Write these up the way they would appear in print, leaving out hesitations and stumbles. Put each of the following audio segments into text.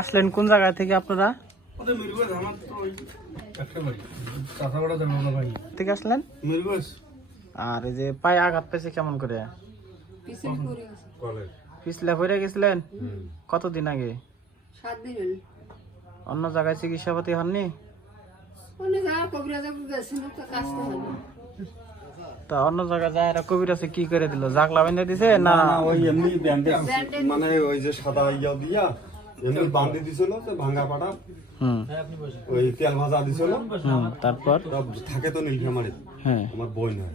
আসলেন কোন জায়গা থেকে আপনারা? থেকে আসলেন? আর এই যে পায়ে আঘাত পেয়েছে কেমন করে? পিছলে পড়ে গেছিলেন? কতদিন আগে? 7 দিন হলো। অন্য জায়গায় চিকিৎসাপাতি হননি? তা অন্য জায়গায় যায় এরা কবিরাজে কি করে দিল? জাগলা বেঁধে দিছে না ওই এমনি ব্যান্ডেজ মানে ওই যে সাদা ইয়া দিয়া এমনি বাঁধে দিছিল তো ভাঙা পাটা ওই তেল ভাজা দিছিল তারপর থাকে তো নীলফামারী হ্যাঁ আমার বই না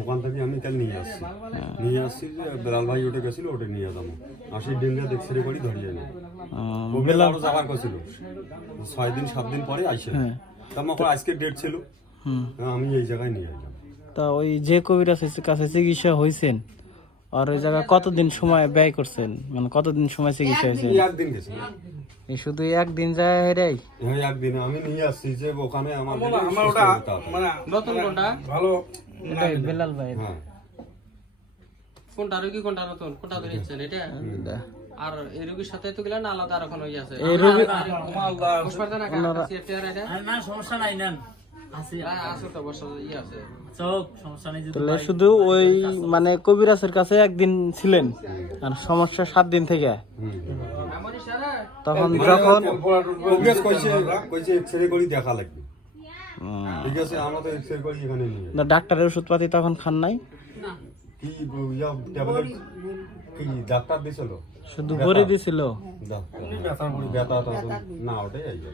ওখান থেকে আমি তেল নিয়ে আসছি যে বেলাল ভাই ওটা গেছিল ওটা নিয়ে যাবো আসি ডেঙ্গা দেখছি রে করি ধরিয়ে নেই বেলা আরো যাবার করছিল 6 দিন 7 দিন পরে আইসে তখন আজকে ডেট ছিল আমি এই জায়গায় নিয়ে আসলাম। তা ওই যে কবিরাজের কাছে চিকিৎসা হয়েছেন আর ওই জায়গায় কতদিন সময় ব্যয় করছেন, মানে কতদিন সময় চিকিৎসা হয়েছে? একদিন গেছে এই শুধু একদিন যায় হেরাই? হ্যাঁ একদিন আমি নিয়ে আসছি যে ওখানে আমার ওটা মানে নতুন কোনটা ভালো এটাই বেলাল ভাই। হ্যাঁ কোনটা রোগী কোনটা নতুন কোনটা ধরেছেন এটা? আর এই রোগীর সাথে তো গেলেন আলাদা আর কোনো আছে এই রোগী হাসপাতাল না না সমস্যা নাই নেন আছে আছে তো বসা আছে সব সমস্যা নাই। তাহলে শুধু ওই মানে কবিরাজের কাছে একদিন ছিলেন আর সমস্যা 7 দিন থেকে তখন যখন কংগ্রেস কইছে এক্সরে করি দেখা লাগবে ঠিক আছে আমরা তো এক্সরে করি এখানে নিয়ে ডাক্তারের ওষুধপাতি তখন খান নাই? কি ইয়া ট্যাবলেট কি ডাক্তার দিছিল শুধু ভরে দিছিল ব্যথা না ওটাই আর কি।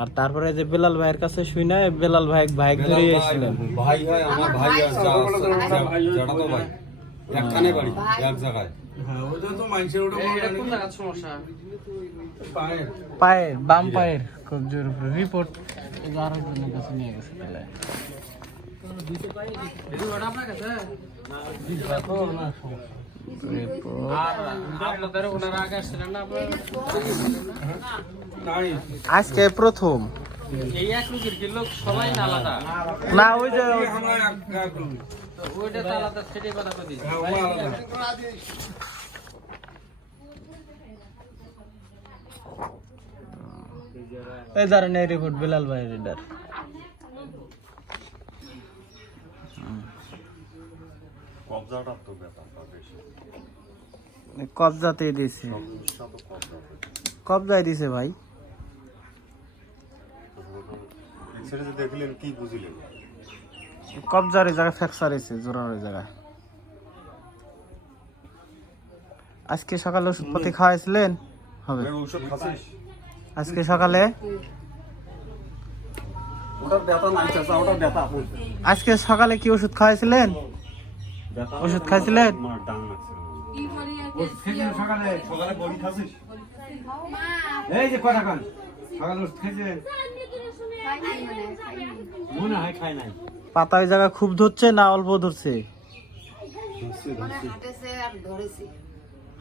আর তারপরে যে বেলাল ভাইয়ের কাছে শুই না বেলাল ভাই ধরে এসেছিলেন। ভাই হয় আমার ভাই জড়া তো ভাই একখানে বাড়ি এক জায়গায়। হ্যাঁ ওটা তো মাইন্ডসেট ওটা কোন জায়গার সমস্যা? পায়ের বাম পায়ের খুব জোর রিপোর্ট আর একজনের কাছে নিয়ে গেছে তাহলে রিপোর্ট আপনার কাছে না আর আপনাদের ওনারা আগে আসছিলেন না আজকে প্রথম এই এক রোগীর কি লোক সবাই আলাদা না ওই যে ওইটা তো আলাদা সেটাই কথা কই দিছি। এই ধরেন এই রিপোর্ট বেলাল ভাইয়ের রিডার কবজাটা তো ব্যথা বেশি কবজাতে দিছে কবজায় দিছে ভাই। এক্সরে যে দেখলেন কি বুঝলেন? কবজার এই জায়গায় ফ্র্যাকচার হয়েছে জোড়ার ওই জায়গায়। আজকে সকালে ওষুধপাতি খাওয়াইছিলেন? হবে ওষুধ খাচ্ছিস আজকে সকালে? ওটার ব্যথা নাই চাচা ওটার ব্যথা আজকে সকালে কি ওষুধ খাওয়াইছিলেন? ওষুধ খাইছিলেন? আমার ডাং লাগছে সকালে সকালে বড়ি খাচ্ছিস এই যে কথা কান সকালে খেয়েছিলেন মনে হয় খাই নাই পাতা ওই জায়গায় খুব ধরছে না অল্প ধরছে?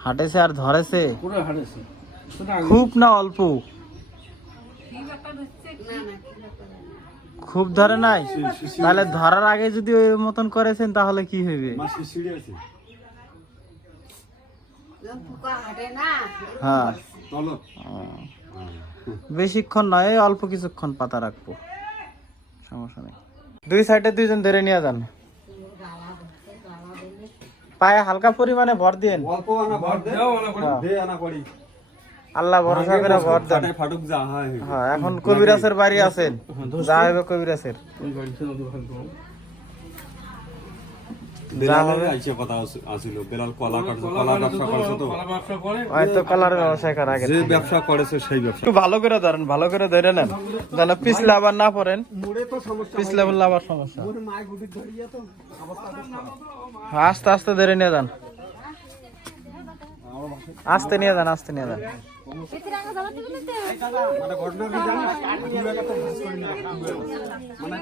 হাঁটেছে আর ধরেছে? পুরো হাঁটেছে খুব না অল্প? খুব ধরে নাই? তাহলে ধরার আগে যদি ওই মতন করেছেন তাহলে কি হইবে? হ্যাঁ বেশিক্ষণ নয় অল্প কিছুক্ষণ পাতা রাখবো সমস্যা নেই। দুই সাইডে দুইজন ধরে নিয়ে যান পায়ে হালকা পরিমাণে ভর দিন আল্লাহ ভরসা করে ভর দেন। হ্যাঁ এখন কবিরাজের বাড়ি আছেন যা হবে কবিরাজের ভালো করে ধরেন ভালো করে ধরে নেন যেন পিছলে আবার না পড়েন পিছলে বললে আবার সমস্যা। আস্তে আস্তে ধরে নিয়ে যান আস্তে নিয়ে যান আস্তে নিয়ে যান। মানে